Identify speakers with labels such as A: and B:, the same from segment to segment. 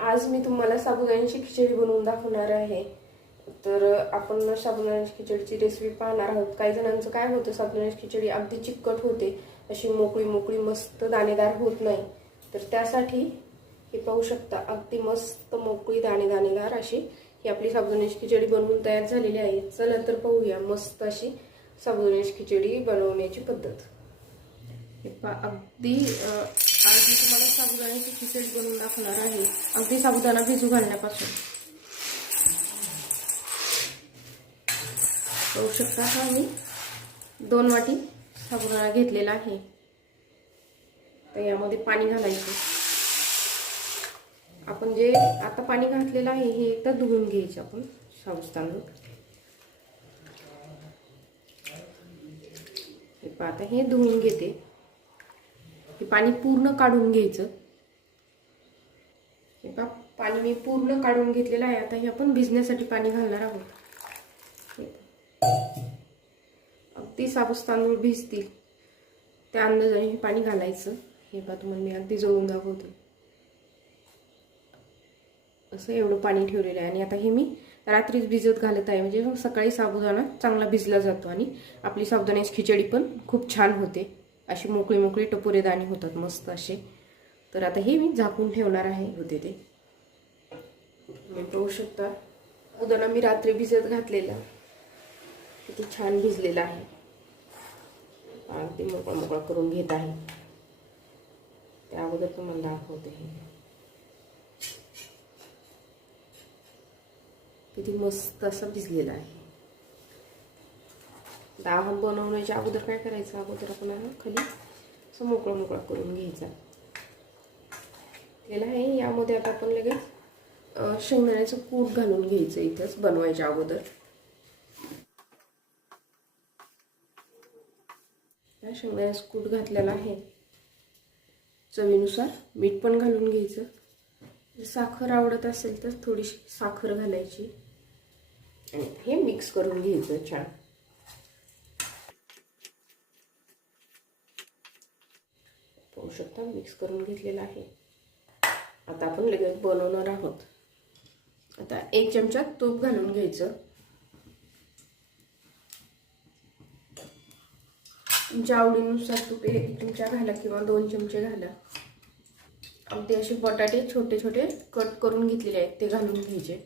A: आज मी तुम्हाला साबुदाण्याची खिचडी बनवून दाखवणार आहे. तर आपण साबुदाण्याची खिचडीची रेसिपी पाहणार आहोत. काही जणांचं काय होतं साबुदाण्याची खिचडी अगदी चिकट होते. अशी मोकळी मोकळी मस्त दाणेदार होत नाही. तर त्यासाठी हे पाहू शकता अगदी मस्त मोकळी दाणे दाणेदार अशी ही आपली साबुदाण्याची खिचडी बनवून तयार झालेली आहे. चला तर पाहूया मस्त अशी साबुदाण्याची खिचडी बनवण्याची पद्धत. हे पा अगदी आज मी तुम्हाला साबुदाण्याची खिचडी बनवून दाखवणार आहे. अगदी साबुदाणा भिजू घालण्यापासून. पाहू शकता का मी दोन वाटी साबुदाणा घेतलेला आहे. तर यामध्ये पाणी घालायचं. आपण जे आता पाणी घातलेलं आहे हे एकदा धुवून घ्यायचं आपण साबूस तांदूळ हे पहा आता हे धुवून घेते. हे पाणी पूर्ण काढून घ्यायचं. हे बा पाणी मी पूर्ण काढून घेतलेलं आहे. आता हे आपण भिजण्यासाठी पाणी घालणार आहोत. अगदी साबूस तांदूळ भिजतील. त्या अंदाजाने हे पाणी घालायचं. हे बा तुम्हाला मी अगदी जळून दाखवतो. असं एवढं पाणी ठेवलेलं आहे. आणि आता हे मी रात्रीच भिजत घालत आहे. म्हणजे सकाळी साबुदाणा चांगला भिजला जातो आणि आपली साबुदाण्याची खिचडी पण खूप छान होते. अशी मोकळी मोकळी टपोरे दाणे होतात मस्त असे. तर आता हे मी झाकून ठेवणार आहे होते ते. तुम्ही पाहू शकता. उदाहरणा मी रात्री भिजत घातलेला. किती छान भिजलेला आहे. अगदी मोकळा मोकळा करून घेत आहे. त्या अगोदर तुम्हाला दाखवते हे. किती मस्त असा भिजलेला आहे. डाळ बनवण्याच्या अगोदर काय करायचं? अगोदर आपण खाली असं मोकळा मोकळा करून घ्यायचा. केला आहे यामध्ये आता आपण लगेच शेंगदाण्याचं कूट घालून घ्यायचं इथंच बनवायच्या अगोदर. शेंगदाण्याचं कूट घातलेला आहे. चवीनुसार मीठ पण घालून घ्यायचं. साखर आवडत असेल तर थोडीशी साखर घालायची. आणि हे मिक्स करून घ्यायचं छान. पाहू शकता मिक्स करून घेतलेलं आहे. आता आपण लगेच बनवणार आहोत. आता एक चमचा तूप घालून घ्यायचं. तुमच्या आवडीनुसार तूप एक चमचा घाला किंवा दोन चमचे घाला. अगदी असे बटाटे छोटे छोटे कट करून घेतलेले आहेत ते घालून घ्यायचे.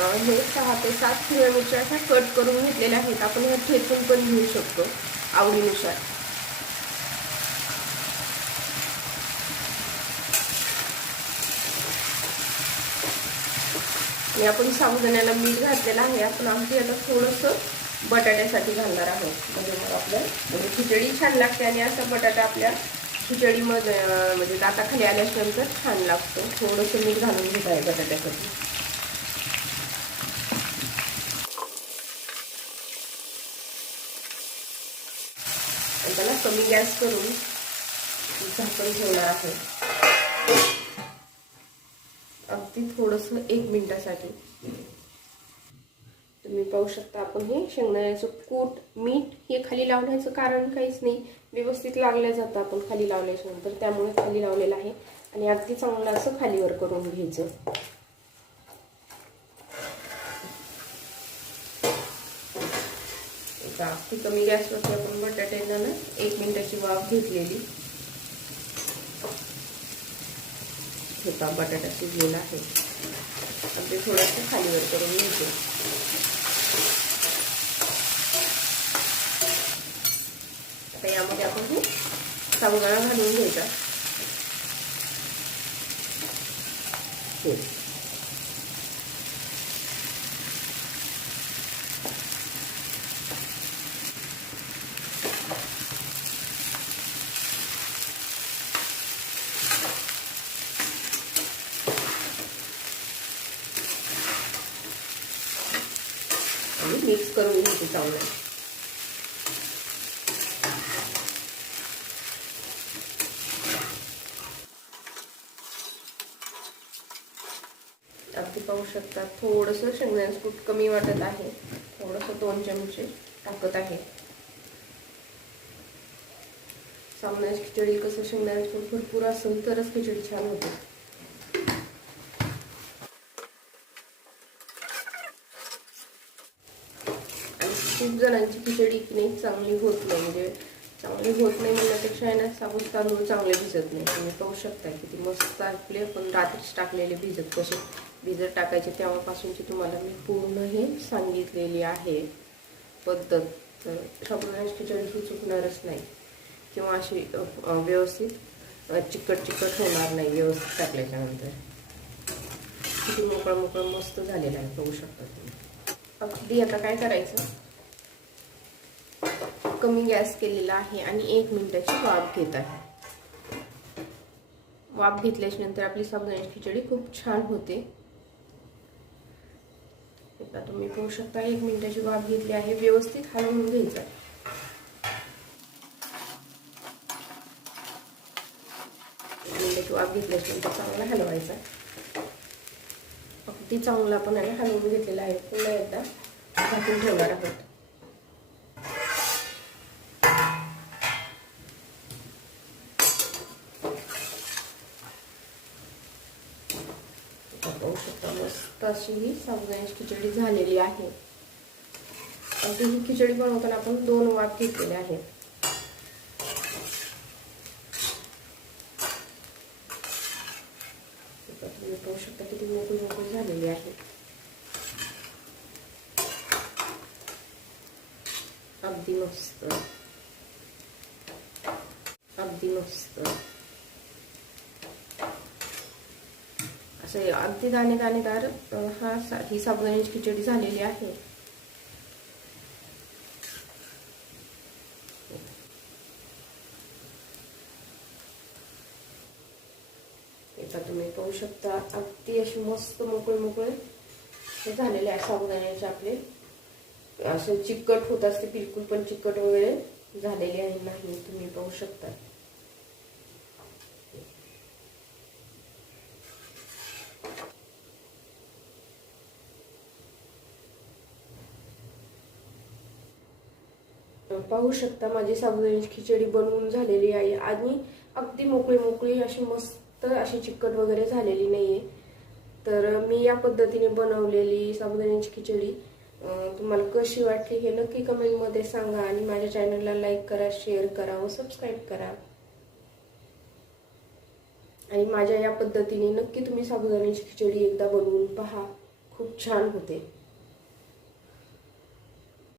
A: हे सहा ते सात हिरव्या मिरच्या अशा कट करून घेतलेल्या आहेत. आपण ह्या ठेचून पण घेऊ शकतो आवडीनुसार. आणि आपण साबुदाण्याला मीठ घातलेलं आहे. आपण अगदी आता थोडंसं बटाट्यासाठी घालणार आहोत. म्हणजे मग आपलं म्हणजे खिचडी छान लागते आणि असा बटाटा आपल्या खिचडीमध्ये म्हणजे दाताखाली आल्यानंतर छान लागतो. थोडंसं मीठ घालून घेत आहे बटाट्यासाठी. आणि त्याला कमी गॅस करून झाकण ठेवणार आहे. अगदी थोडंसं एक मिनिटासाठी. तुम्ही पाहू शकता आपण हे शेंगदाण्याचं कूट मीठ हे खाली लावण्याचं कारण काहीच नाही. व्यवस्थित लागलं जातं आपण खाली लावल्याच्या नंतर. त्यामुळे खाली लावलेलं आहे. आणि अगदी चांगलं असं खालीवर करून घ्यायचं. आता अगदी कमी गॅसवरती आपण बटाट्यांना ना एक मिनिटाची वाफ घेतलेली. होता बटाटा शिजलेला आहे. अगदी थोडंसं खालीवर करून घेते आता यामध्ये आपण हे साबुदाणा घालून घ्यायचा हे आणि मिक्स चावलं अगदी पाहू शकता थोडंसं शेंगदाण्याचं कूट कमी वाटत आहे. थोडंसं दोन चमचे टाकत आहे. सामना खिचडी कसं शेंगदाण्याचं कूट भरपूर असेल तरच खिचडी छान होते आणि खूप जणांची खिचडी की नाही चांगली होत नाही. म्हणजे चांगली होत नाही म्हणण्यापेक्षा आहे ना साबूत तांदूळ चांगले भिजत नाही. तुम्ही पाहू शकता किती मस्त आपले पण रात्रीच टाकलेले भिजत कसे भिजत टाकायचे तेव्हापासूनची तुम्हाला मी पूर्ण हे सांगितलेली आहे. पद्धत. तर साबुदाण्याची खिचडी ही चुकणारच नाही. किंवा अशी व्यवस्थित चिकट चिकट होणार नाही व्यवस्थित टाकल्याच्यानंतर. किती मोकळं मोकळं मस्त झालेलं आहे पाहू शकता तुम्ही. अगदी आता काय करायचं? कमी गॅस केलेला आहे आणि एक मिनिटाची वाफ घेत आहे. वाफ घेतल्याच्या नंतर आपली साबुदाण्याची खिचडी खूप छान होते. आता तुम्ही पाहू शकता एक मिनिटाची वाफ घेतली आहे व्यवस्थित हलवून घ्यायचा एक मिनिटाची वाफ घेतल्याच्या नंतर चांगला हलवायचा अगदी चांगला आपण आहे हलवून घेतलेला आहे. पुन्हा एकदा झाकून ठेवणार आहोत पाहू शकता मस्त अशी ही साबुदाण्याची खिचडी झालेली आहे. अगदी ही खिचडी बनवताना आपण दोन वाफ घेतलेले आहेत तुम्ही पाहू शकता किती मोकळी मोकळी झालेली आहे. अगदी मस्त. अगदी मस्त. असे अगदी दाणे दाणेदार हा ही साबुदाण्याची खिचडी झालेली आहे. आता तुम्ही पाहू शकता अगदी अशी मस्त मोकळे मोकळे हे झालेले आहे साबुदाण्याचे आपले. असं चिकट होत असते बिलकुल पण चिकट वगैरे झालेले आहे नाही तुम्ही पाहू शकता. पाहू शकता माझी साबुदाण्याची खिचडी बनवून झालेली आहे आणि अगदी मोकळी मोकळी अशी मस्त अशी चिकट वगैरे झालेली नाहीये. तर मी या पद्धतीने बनवलेली साबुदाण्याची खिचडी. तुम्हाला कशी वाटली हे नक्की कमेंटमध्ये सांगा आणि माझ्या चॅनलला लाईक करा शेअर करा व सबस्क्राईब करा. आणि माझ्या या पद्धतीने नक्की तुम्ही साबुदाण्याची खिचडी एकदा बनवून पहा. खूप छान होते.